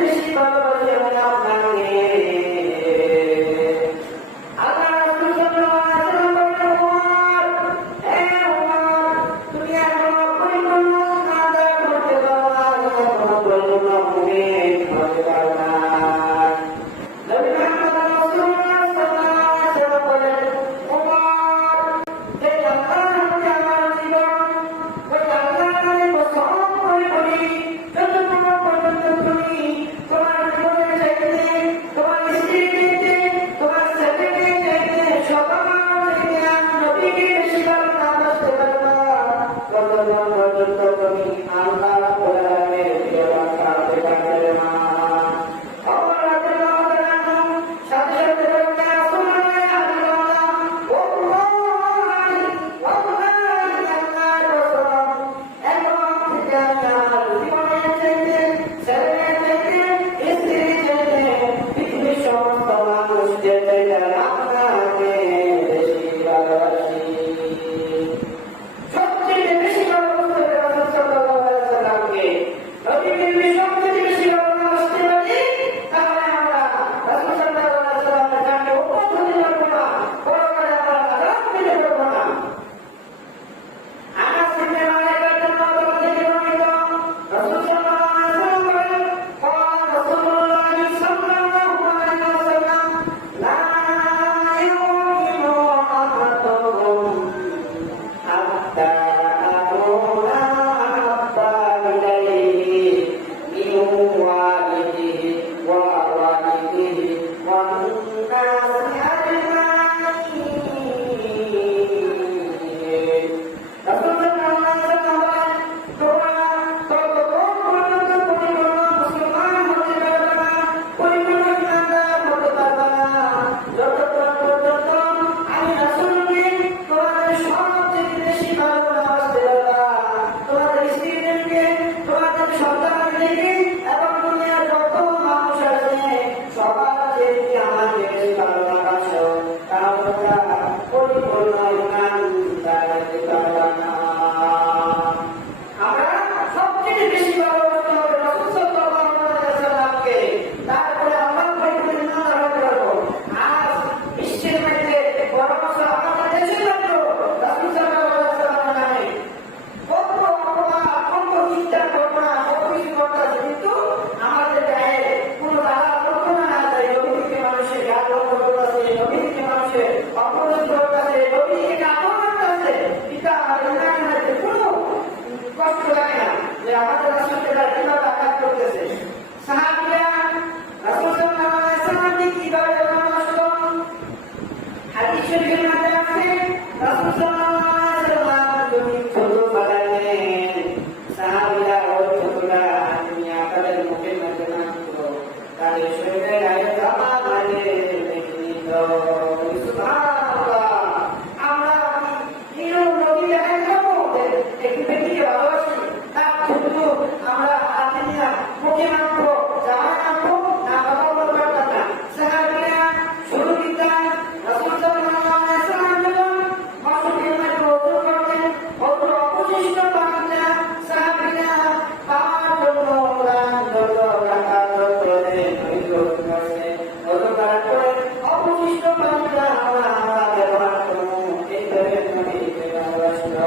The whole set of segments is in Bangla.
বেশি ভালোবাসি আমি আপনাকে। আল্লাহ রাসূল সাল্লাল্লাহু আলাইহি ওয়াসাল্লাম বলেন, হে ওমর, তুমি এখনো পরিপূর্ণ আদা করতে পারো না, এখনো পরিপূর্ণ মুমিন হতে পারো না। নবী মুহাম্মদ রাসূলুল্লাহ সাল্লাল্লাহু আলাইহি ওয়াসাল্লাম বলেন, ওমর, হে আল্লাহ, তুমি আমার জীবন ওই আল্লাহর নামে কসম করে বলি, যতক্ষণ পর্যন্ত তুমি তোমার জীবনের চাইতে, তোমার স্ত্রীর চাইতে, তোমার ছেলেকে চাইতে, সবার চাইতে আমি নবীকে বেশি ভালোবাসতে পারবো না, ততক্ষণ পর্যন্ত তুমি আল্লাহ রাব্বুল আলামিনের প্রিয়বান পাওয়াতে পারবে না। ওমর রাদিয়াল্লাহু তাআলা আনহু সাথে সাথে বললেন, ইয়া রাসূলুল্লাহ, ইয়া হাবিবাল্লাহ, ওয়াল্লাহি ওয়াল্লাহি আল্লাহর কসম, এখন থেকে আমি আমার জীবনের চাইতে, ছেলের চাইতে, স্ত্রীর চাইতে, পৃথিবীর সমস্ত মানুষদের চাইতে আপনাকে বেশি ভালোবাসি। সবচেয়ে বেশি ভালোবাসতে হবে রাসূল সাল্লাল্লাহু আলাইহি ওয়াসাল্লামকে। নবীকে সবচেয়ে বেশি ভালোবাসতে পারি, তাহলে আমরা রাসূল সাল্লাল্লাহু আলাইহি ওয়াসাল্লামের কাছে উপস্থিত হতে পারবো না, পরকালে আমরা আযাব পেতে পারবো না। আনাস ইবনে মালিক রাদিয়াল্লাহু থেকে বর্ণিত, রাসূল সাল্লাল্লাহু আলাইহি ওয়াসাল্লাম বলেন, قال رسول الله صلى الله عليه وسلم, لا يؤمن أحدكم حتى أكون أحب إليه من والده وولده والناس أجمعين। রাসূল সাল্লাল্লাহু আলাইহি ওয়াসাল্লাম বলেন, তোমরা ততক্ষণ পর্যন্ত পরিপূর্ণ মুসলমান হতে পারবে না, পরিপূর্ণ ইমানদার হতে পারবে না, যতক্ষণ পর্যন্ত আমি রাসূলকে তোমাদের সবচেয়ে বেশি ভালোবাসতে পারবো না, তোমাদের স্ত্রীদেরকে, তোমাদের সন্তানদেরকে এবং দুনিয়ার যত মানুষ আছে সবার চেয়ে আমাকে বেশি ভালোবাসো, তাহলে তোমরা পরিপূর্ণ ইমানদার হতে পারবে না। আমরা সবচেয়ে বেশি ভালোবাসতে হবে রাসূল সাল্লাল্লাহু আলাইহি ওয়াসাল্লামকে, তারপরে আমরা পরিপূর্ণ ইমানদার হতে পারবো। আজ বিশ্বের মধ্যে পরামর্শ আমাদের দেশে থাকলো রাসূল সাল্লাল্লাহু আলাইহি ওয়াসাল্লামের নামে কত অপবাদ, কত মিথ্যা ঘটনা, কত কিছু ঘটছে, কিন্তু আমাদের গায়ে কোনো দালাল করতো না। তাই নবীকে মানুষের গায়ে লক্ষ্য করতেছে, নবীকে মানুষের অপরাধ করতেছে, নবীকে কাপড় করতেছে, পিতা আমাদের নামে কোনো কষ্ট লাগে না যে আমাদের রাসূলকে তারা কিভাবে আঘাত করতেছে। সাহাবীরা রাসূল সাল্লাল্লাহু আলাইহি ওয়াসাল্লামকে কিভাবে ভালোবাসতো, হাদিস শরীফের মধ্যে আছে, রাসূল সাল্লাল্লাহু আলাইহি ওয়াসাল্লাম যদি ছোট বানালেন, সাহাবীরা ওই ছোটরা দুনিয়া তাদের মুখের মধ্যে নামতো, তাদের শরীরের গায়ে জামা মানে দেখে নিত। সুবহানাল্লাহ, আমরা হিরো নবী দেখেন যাবো একটু ব্যক্তিকে ভালোবাসি, তার শুধু আমরা হাতে নিয়ে মুখে মানবো, জামায় মানবো না, কথা বলতে পারতাম না। সাহাবীরা শুরু দিতেন রাসূল সাল্লাল্লাহু আলাইহি ওয়াসাল্লাম যখন মসজিদের মধ্যে ওযু করতেন, ওযুর অবশিষ্ট পানিটা সাহাবীরা পাওয়ার জন্য রাখাত করতেন, ওযু করার পরে অবশিষ্ট পানিটা আমরা ব্যবহার করবো। এইভাবে নবীকে ভালোবাসতো।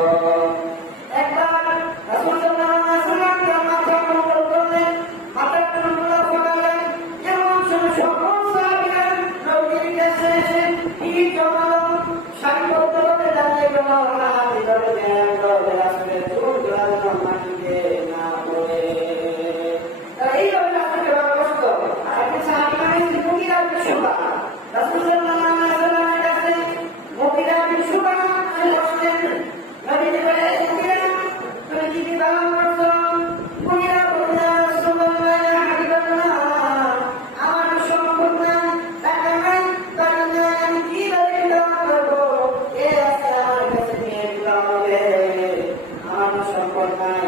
একবার রাসূল সাল্লাল্লাহু আলাইহি ওয়াসাল্লাম মাথা কবর করলেন, মাথা টুকরা ফোটালেন, যেমন সকল সাহাবীরা নবীর কাছে এসে এই জমানো সারিবদ্ধভাবে দাঁড়িয়ে গেল, হাত ধরে দেন, রাসূলের চুলগুলো যেন মাটিতে না পড়ে। তারা এইভাবে রাসূলকে ভালোবাসতো। আর একজন সাহাবী ছিলেন মুগীরা বিন শুবা। রাসূল সাল্লাল্লাহু আলাইহি ওয়াসাল্লামের কাছে মুগীরা বিন শুবা বসলেন। নবীজি বলেন, মুগীরা, তুমি কি বিবাহ করছো? মুগীরা বললেন, ইয়া রাসূলুল্লাহ, ইয়া হাবিবাল্লাহ, আমার সম্পদ নাই, টাকা নাই, বাড়ি নাই, আমি কিভাবে বিবাহ করবো? এ আছে আমার কাছে নিয়ে বিবাহ হবে, আমার সম্পদ নাই।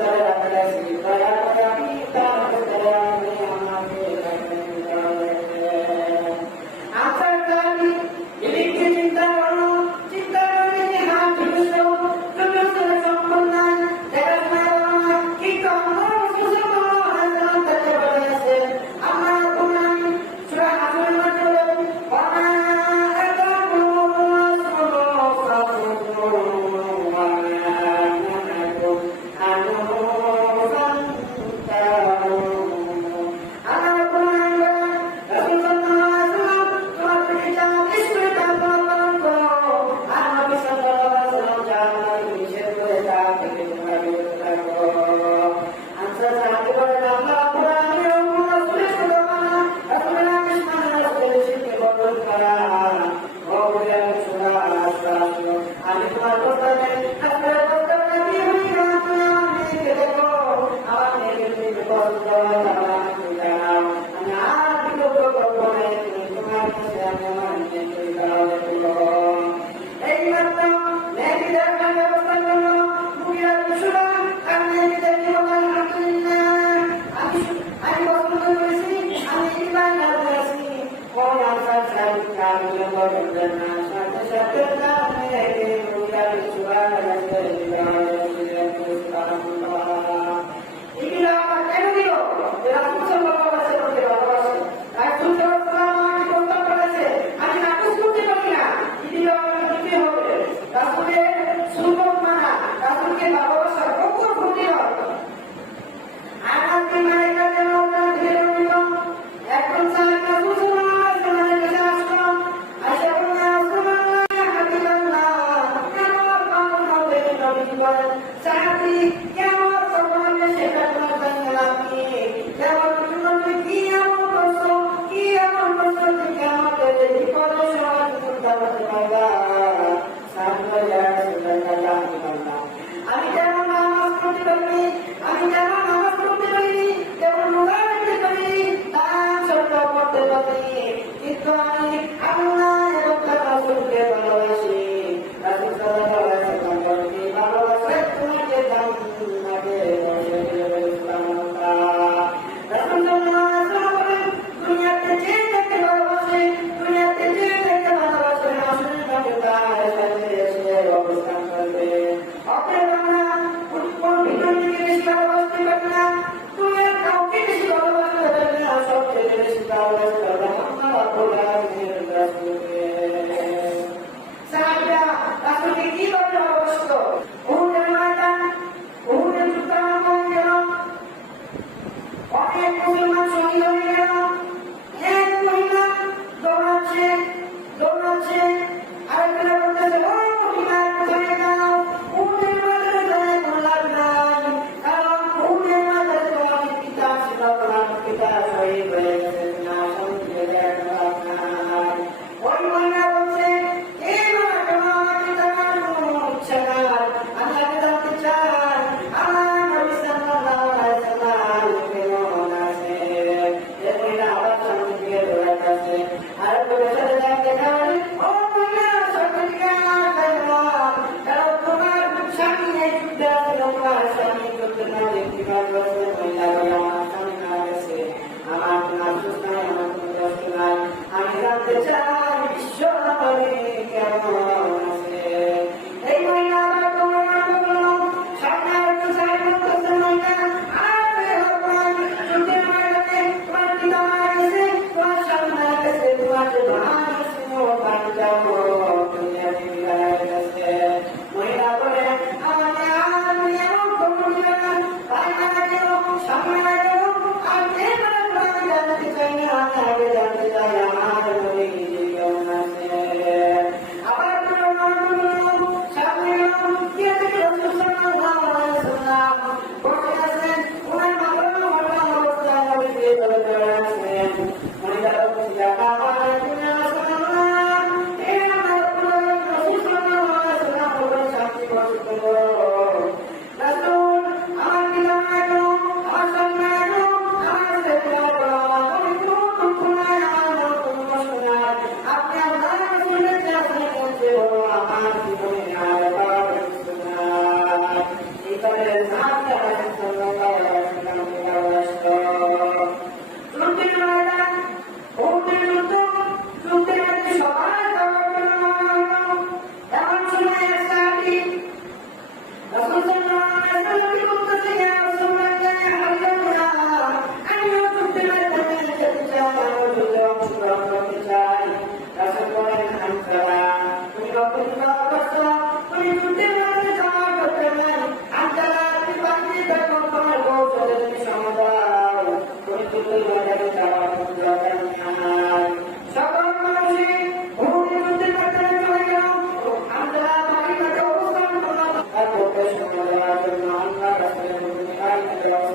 ভিতরে রাখতেছি দয়া করে আমি তার ভিতরে আমি আমাকে আপনার তাই এদিকে চিন্তা করো চিন্তা করে হাত ঢুকেছো তুমি শুনে সম্পূর্ণ দেখাশোনা করো না কি করো সুযোগ করো হাজার তাকে বলেছে আমার কোরআন সূরা আসরের মধ্যে বলেন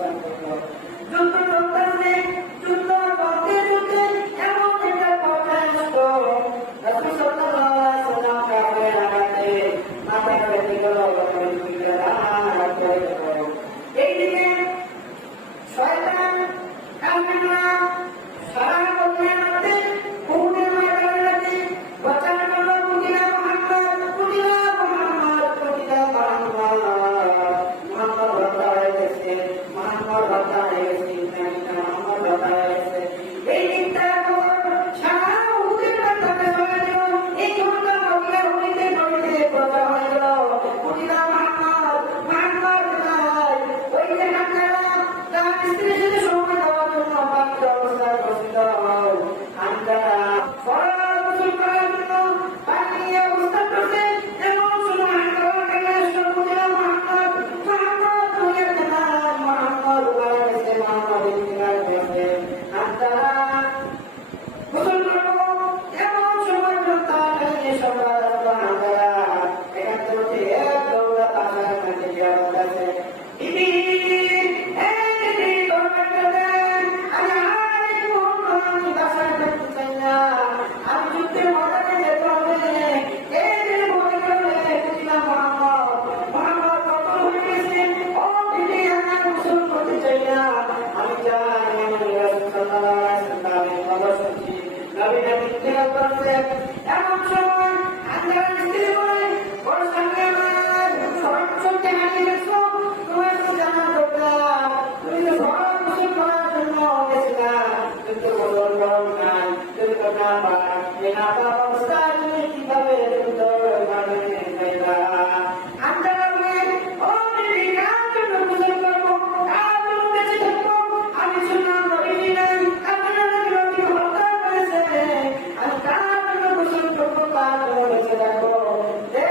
অবস্থান করলো। যুদ্ধ চলতেছে, যুদ্ধ চলতে চলতে এমন একটা পর্যায়ে আসলো, রাসূল সাল্লাল্লাহু আলাইহি ওয়াসাল্লাম কাফের আঘাতে মাথা কেটে গেল, এইদিকে শয়তান কাফেররা সারা দুনিয়ার মধ্যে উহুদের ময়দানে প্রচার করলো, কুতিলা মুহাম্মদ, কুতিলা মুহাম্মদ, কুতিলা মুহাম্মদ, মুহাম্মদ হত্যা হয়ে গেছে, মুহাম্মদ হত্যা হয়ে গেছে, মুহাম্মদ হত্যা হয়ে গেছে। এই দিকটা সারা উহুদের ময়দানে হয়ে গেল, এই ঘটনা মদিনা হইতে হইতে প্রচার হয়ে গেল, কুতিলা মুহাম্মদ, মুহাম্মদ নাই। ওই যে হামলারা তার স্ত্রীর সাথে সময় দেওয়ার জন্য বাধ্য অবস্থায় বসিত হয়, হামলারা ফরজ গোসল করার জন্য বানিয়ে অবস্থান করছে, এমন সময় হামলারা কেন আসলো, কুতিলা মুহাম্মদ, মুহাম্মদ দুনিয়াতে নাই, মুহাম্মদ উড়ে গেছে, মুহাম্মদ ইন্তিকাল করেছে। হামলারা গোসল করবো এমন সময় তাকে সকাল হামলারা এখান থেকে এক দৌড়া পাশার কাছে গিয়ে বলতেছে, বিবি আমি যুদ্ধের ময়দানে যেতে হবে, এই দিন মনে করলে কুতিলা মুহাম্মদ, মুহাম্মদ কত হয়ে গেছে, ও বিবি আমি গোসল করতে চাই না, আমি চাই আমি রাসূল সাল্লাল্লাহু আলাইহি ওয়াসাল্লামের কথা শুনছি, নবী নবী ইন্তেকাল করছে। এমন সময় আল্লাহর স্ত্রী বলে, ওর সঙ্গে আমার সব সত্যি হারিয়ে গেছো, তোমার তো জানা দরকার, তুমি তো সব গোসল করার জন্য গেছিলা, কিন্তু গোসল করো নাই, তুমি তো না পাক, এই না পাক অবস্থায় তুমি কিভাবে আমরা বলে, ও বিবি কার জন্য গোসল করবো, কার জন্য বেঁচে থাকবো, আমি শুনলাম নবীজি নাই, আপনারা নবী হত্যা করেছে, আমি কার জন্য গোসল করবো, কার জন্য বেঁচে থাকবো, দে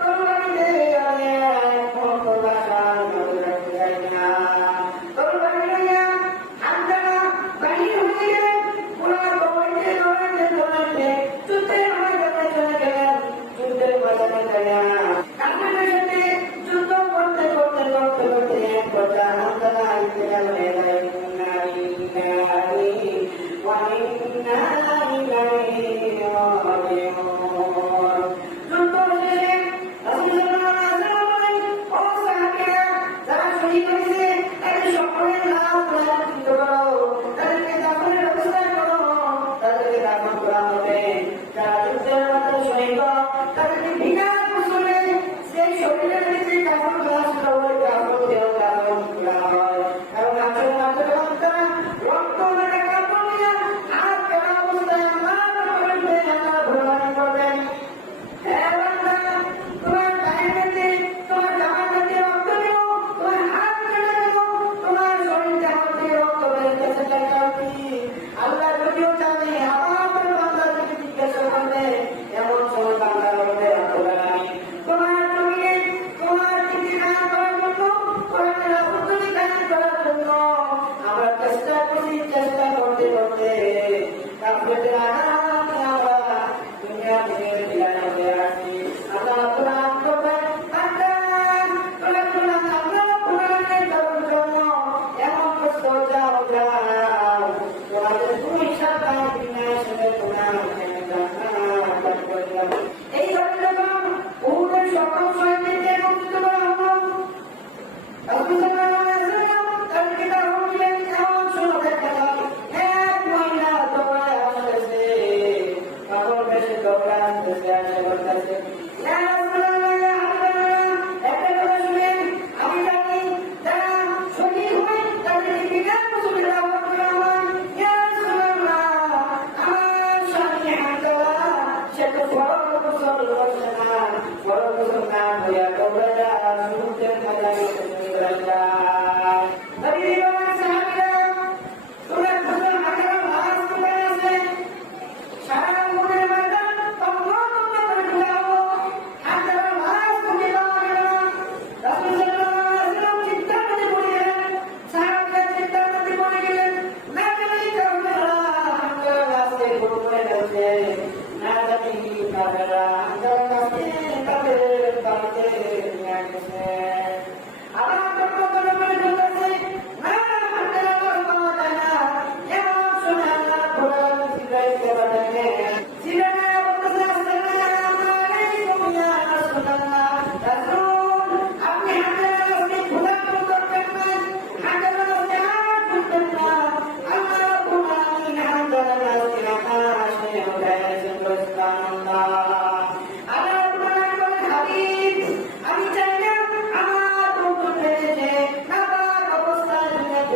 তরবারি দে, আমি এখন তোলা সার নবী রাখতে চাই না। তরবারি লইয়া হামজারা বাহির হয়ে গেলেন, ওরা দৌড়াইতে দৌড়াইতে দৌড়াইতে যুদ্ধের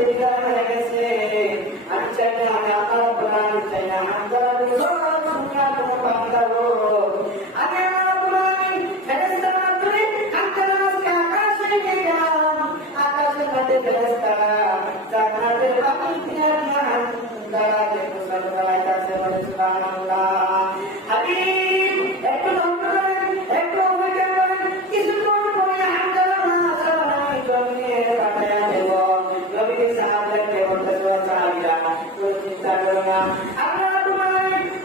বিদায় হয়ে গেছে। আমি চাই না আমি আমার প্রাণ চাই না হামজালা দুনিয়া কোনো বান্দা হোক। আমি আমার প্রাণ ফেরেশতার মাধ্যমে হামজালাকে আকাশে নিয়ে গেলাম। আকাশের মধ্যে ফেরেশতারা জান্নাতের বাতি দিয়ে হামজালাকে গোসল করাইতেছে। বলে সুবহানাল্লাহ। হাবিব একটু লক্ষ্য করেন, একটু অপেক্ষা করেন, কিছুক্ষণ পরে হামজালা মাশাআল্লাহ জমিয়ে পাঠায়া দেব। নবীজি সাহাবাদেরকে বলতেছে, সাহাবীরা কোনো চিন্তা করো না, আল্লাহ তোমার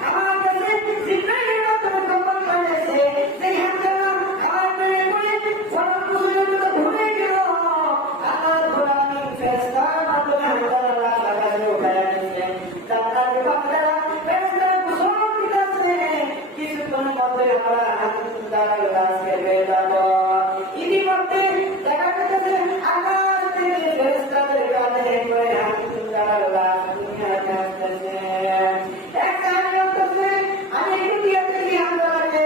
আমার কাছে জিবরাইল মাধ্যমে খবর পাঠিয়েছে যে হামজালা আমার প্রেমে পড়ে ফরক কুসুমের মতো ঘুরে গেল। আল্লাহর কোরআনি ফেরেশতার মাধ্যমে হামজালার লাশ আকাশে উঠাইয়া দিয়েছেন। জান্নাতের বান্দারা ফেরেশতার গোসল দিতেছে। কিছুক্ষণের মধ্যে আমরা হামজালার লাশকে পেয়ে যাব। ইতিমধ্যে দেখা যাচ্ছে আকাশ থেকে ফেরেশতাদের কাঁধে করে হামজালার লাশ দুনিয়াতে আসতেছে। এক সাহাবী বলতেছে, আমি একটু দিয়ে দেখি হামজালাকে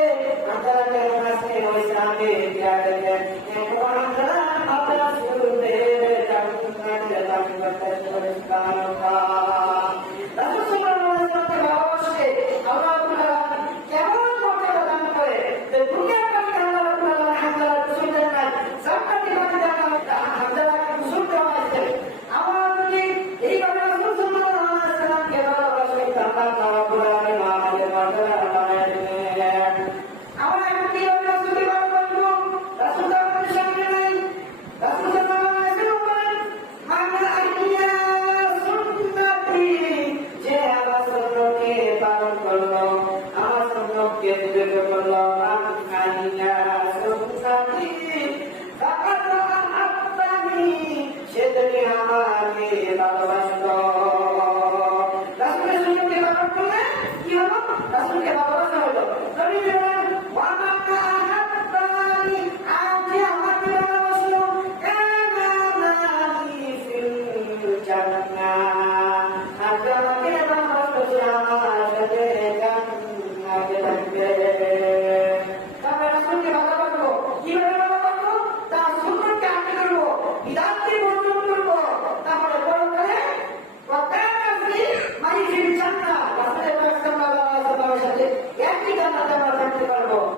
কাছে ওই সাহাবী দিয়া দেখেন এখন হামজালা আপনার শুরুতে জান্নাতে দাখিল করতেছে। বলে সুবহানাল্লাহ। রাসূল সাল্লাল্লাহু আলাইহি ওয়াসাল্লামকে ভালোবাসে আল্লাহ তাআলা কেমন মর্যাদা দান করে যে দুনিয়ার কাছে আল্লাহ তাআলা হামজালার গোসল দেন নাই, জান্নাতি বাতি দেন হামজালাকে গোসল দেওয়া হয়েছে। আমার যদি এইভাবে রাসূল সাল্লাল্লাহু আলাইহি ওয়াসাল্লামকে ভালোবাসে আল্লাহ তাআলা আমাদের মর্যাদা বাড়ায় দেবেন। আমরা এখন কিভাবে রাসূলকে ভালোবাসবো? রাসূল তো আমাদের সামনে নাই। রাসূল সাল্লাল্লাহু আলাইহি ওয়াসাল্লাম বলেন, মান আহইয়া সুন্নতি, যে আমার সুন্নতকে পালন করলো, আমার সুন্নতকে বুঝে করলো, মান আহইয়া সুন্নতি ফাকাদ আহাব্বানি, সে যদি আমাকে ভালোবাসলো। রাসূলের সুন্নতকে পালন করলে কি হলো? রাসূলকে ভালোবাসা